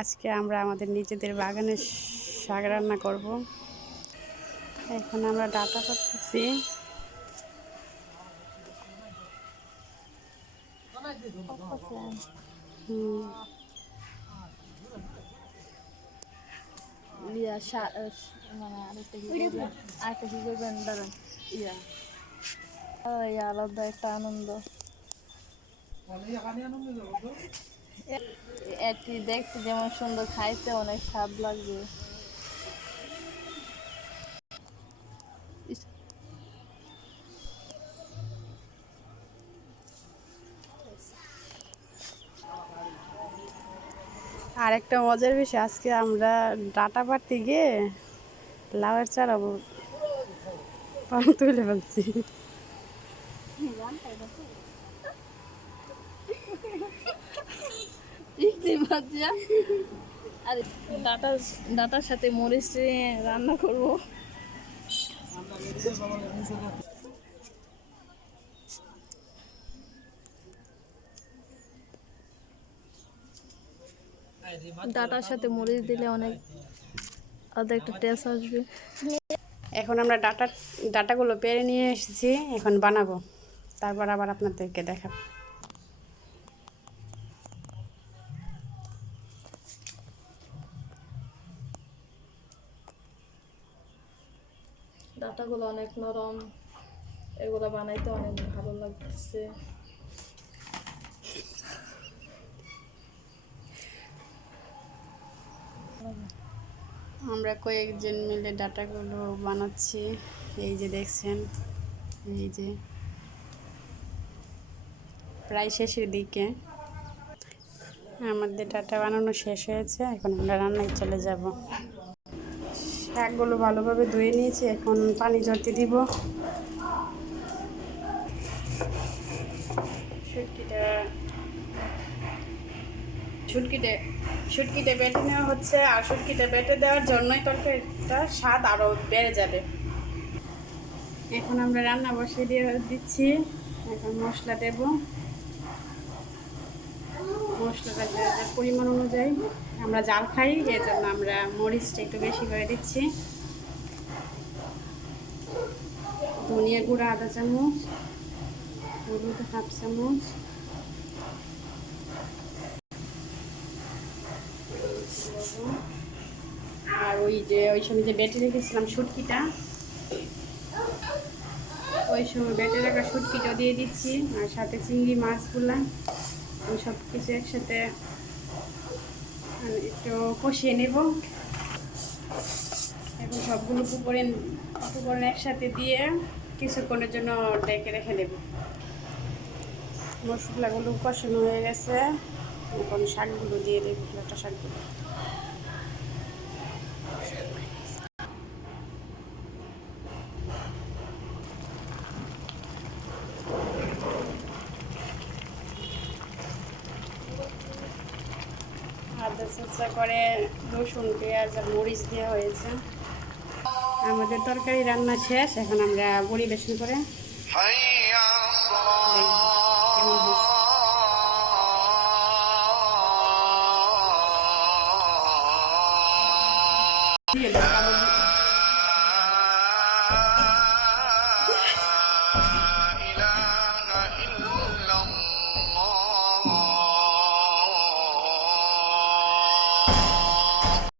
আজকে আমরা আমাদের নিজেদের বাগানের শাক রান্না করব। এখন আমরা ডাটা করতেছি। আলাদা একটা আনন্দ। এটি দেখতে যেমন সুন্দর, খাইতে অনেক স্বাদ লাগবে। আর একটা মজার বিষয়, আজকে আমরা ডাটা পাড়তে গিয়ে লাউয়ের চারা তুলে ফেলছি। আর ডাটার সাথে মরিচ রান্না করবো। ডাটার সাথে মরিচ দিলে অনেক আলাদা একটা টেস্ট আসবে। এখন আমরা ডাটাগুলো পেরে নিয়ে এসেছি, এখন বানাবো, তারপর আবার আপনাদেরকে দেখাবো। ডাটাগুলো অনেক নরম, এগুলো বানাইতে অনেক ভালো লাগছে। আমরা কয়েকজন মিলে ডাটাগুলো বানাচ্ছি। এই যে দেখছেন, এই যে প্রায় শেষের দিকে আমাদের ডাটা বানানো শেষ হয়েছে। এখন আমরা রান্নায় চলে যাব। শাকগুলো ভালোভাবে ধুয়ে নিয়েছি, এখন পানি ঝরতে দিব। শুটকিটা বেটে নেওয়া হচ্ছে, আর শুটকিটা বেটে দেওয়ার জন্যই তরকারিটার স্বাদ আরও বেড়ে যাবে। এখন আমরা রান্না বসিয়ে দিচ্ছি। এখন মশলা দেব, মশলাটা পরিমাণ অনুযায়ী, আমরা জাল খাই এর জন্য আমরা মরিচটা একটু বেশি করে দিচ্ছি। ধনিয়া গুঁড়া আধা চামচ, হলুদ হাফ চামচ, আর ওই সময় যে বেটে রেখেছিলাম শুটকিটা, ওই সময় বেটে রাখা শুটকিটাও দিয়ে দিচ্ছি, আর সাথে চিংড়ি মাছগুলা, ওই সব কিছু একসাথে একটু কষিয়ে নেব। এখন সবগুলো উপকরণ একসাথে দিয়ে কিছুক্ষণের জন্য ডেকে রেখে দেব। মশলাগুলো কষানো হয়ে গেছে, এখন শাকগুলো দিয়ে দেব, ডাটা শাকগুলো। আদা চেঁচা করে রসুন, পেঁয়াজ আর মরিচ দেওয়া হয়েছে। আমাদের তরকারি রান্না শেষ, এখন আমরা পরিবেশন করে